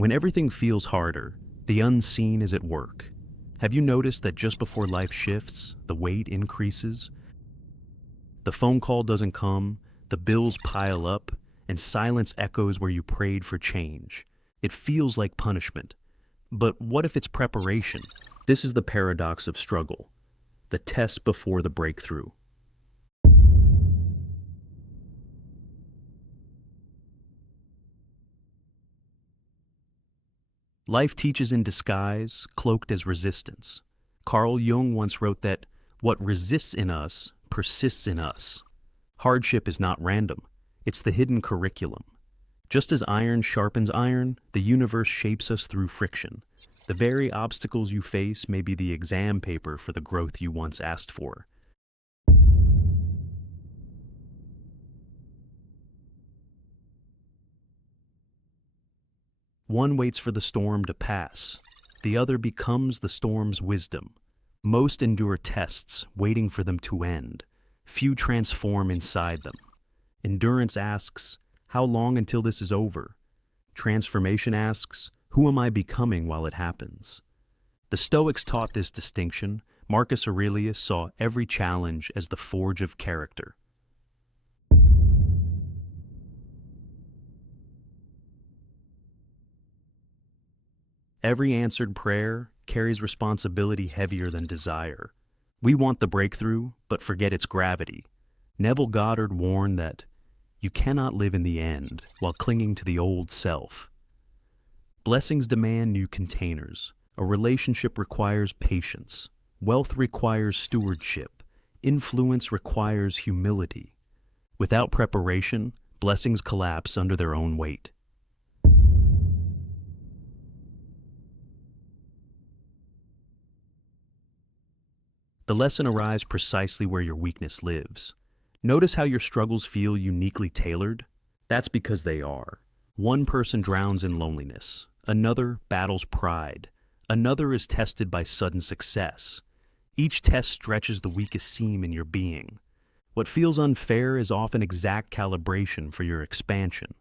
When everything feels harder, the unseen is at work. Have you noticed that just before life shifts, the weight increases? The phone call doesn't come, the bills pile up, and silence echoes where you prayed for change. It feels like punishment. But what if it's preparation? This is the paradox of struggle, the test before the breakthrough. Life teaches in disguise, cloaked as resistance. Carl Jung once wrote that what resists in us persists in us. Hardship is not random, it's the hidden curriculum. Just as iron sharpens iron, the universe shapes us through friction. The very obstacles you face may be the exam paper for the growth you once asked for. One waits for the storm to pass. The other becomes the storm's wisdom. Most endure tests, waiting for them to end. Few transform inside them. Endurance asks, how long until this is over? Transformation asks, who am I becoming while it happens? The Stoics taught this distinction. Marcus Aurelius saw every challenge as the forge of character. Every answered prayer carries responsibility heavier than desire. We want the breakthrough, but forget its gravity. Neville Goddard warned that you cannot live in the end while clinging to the old self. Blessings demand new containers. A relationship requires patience. Wealth requires stewardship. Influence requires humility. Without preparation, blessings collapse under their own weight. The lesson arrives precisely where your weakness lives. Notice how your struggles feel uniquely tailored? That's because they are. One person drowns in loneliness. Another battles pride. Another is tested by sudden success. Each test stretches the weakest seam in your being. What feels unfair is often exact calibration for your expansion.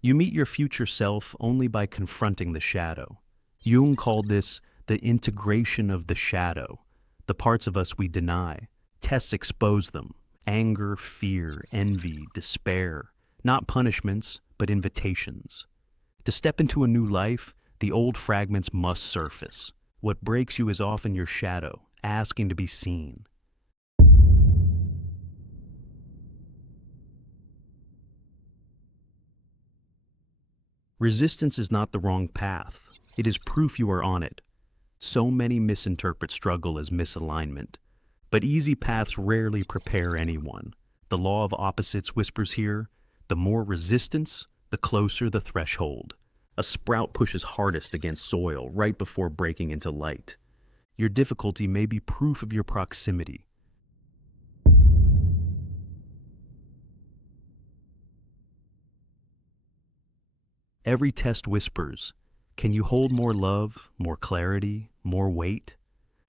You meet your future self only by confronting the shadow. Jung called this the integration of the shadow, the parts of us we deny. Tests expose them: anger, fear, envy, despair. Not punishments, but invitations. To step into a new life, the old fragments must surface. What breaks you is often your shadow, asking to be seen. Resistance is not the wrong path. It is proof you are on it. So many misinterpret struggle as misalignment. But easy paths rarely prepare anyone. The law of opposites whispers here: the more resistance, the closer the threshold. A sprout pushes hardest against soil right before breaking into light. Your difficulty may be proof of your proximity. Every test whispers, can you hold more love, more clarity, more weight?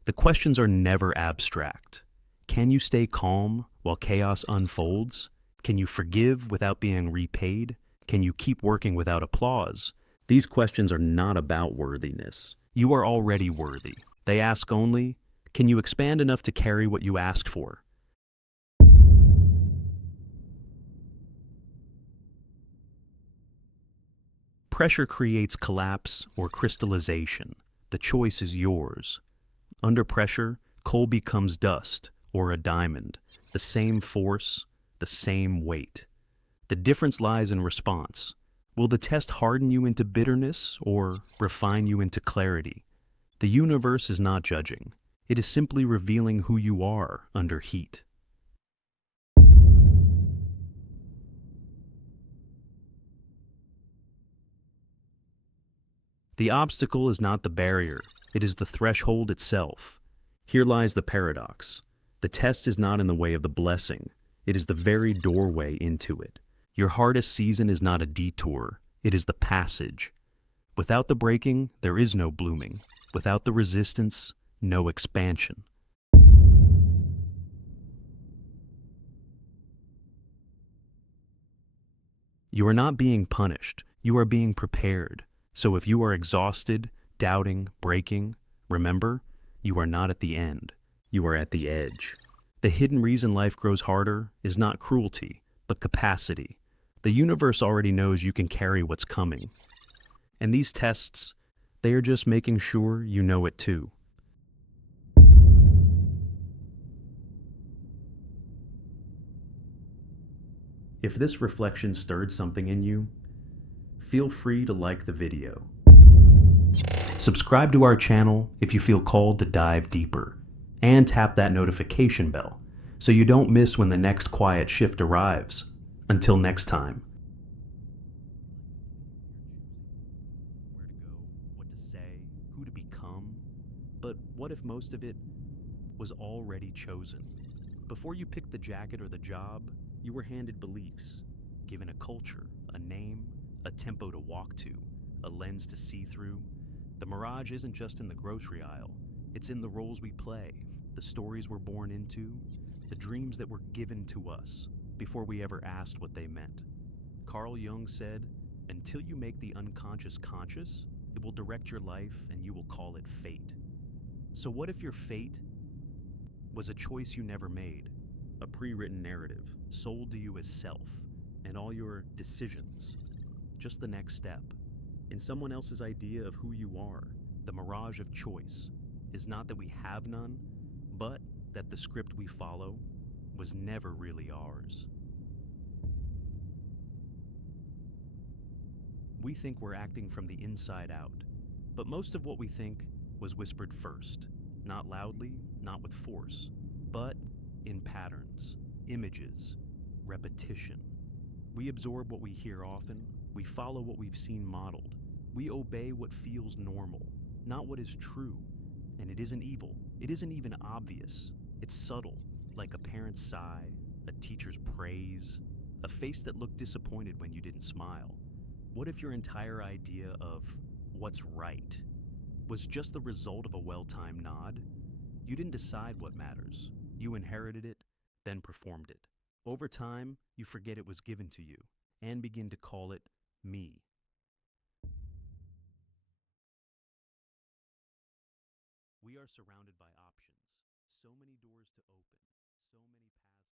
The questions are never abstract. Can you stay calm while chaos unfolds? Can you forgive without being repaid? Can you keep working without applause? These questions are not about worthiness. You are already worthy. They ask only, can you expand enough to carry what you asked for? Pressure creates collapse or crystallization. The choice is yours. Under pressure, coal becomes dust or a diamond. The same force, the same weight. The difference lies in response. Will the test harden you into bitterness or refine you into clarity? The universe is not judging. It is simply revealing who you are under heat. The obstacle is not the barrier, it is the threshold itself. Here lies the paradox. The test is not in the way of the blessing, it is the very doorway into it. Your hardest season is not a detour, it is the passage. Without the breaking, there is no blooming. Without the resistance, no expansion. You are not being punished, you are being prepared. So if you are exhausted, doubting, breaking, remember, you are not at the end, you are at the edge. The hidden reason life grows harder is not cruelty, but capacity. The universe already knows you can carry what's coming. And these tests, they are just making sure you know it too. If this reflection stirred something in you, feel free to like the video. Subscribe to our channel if you feel called to dive deeper, and tap that notification bell so you don't miss when the next quiet shift arrives. Until next time. Where to go, what to say, who to become, but what if most of it was already chosen? Before you picked the jacket or the job, you were handed beliefs, given a culture, a name, a tempo to walk to, a lens to see through. The mirage isn't just in the grocery aisle, it's in the roles we play, the stories we're born into, the dreams that were given to us before we ever asked what they meant. Carl Jung said, "Until you make the unconscious conscious, it will direct your life and you will call it fate." So what if your fate was a choice you never made, a pre-written narrative sold to you as self, and all your decisions just the next step in someone else's idea of who you are? The mirage of choice is not that we have none, but that the script we follow was never really ours. We think we're acting from the inside out, but most of what we think was whispered first, not loudly, not with force, but in patterns, images, repetition. We absorb what we hear often, we follow what we've seen modeled, we obey what feels normal, not what is true. And it isn't evil, it isn't even obvious. It's subtle, like a parent's sigh, a teacher's praise, a face that looked disappointed when you didn't smile. What if your entire idea of what's right was just the result of a well-timed nod? You didn't decide what matters. You inherited it, then performed it. Over time, you forget it was given to you and begin to call it me. We are surrounded by options, so many doors to open, so many paths.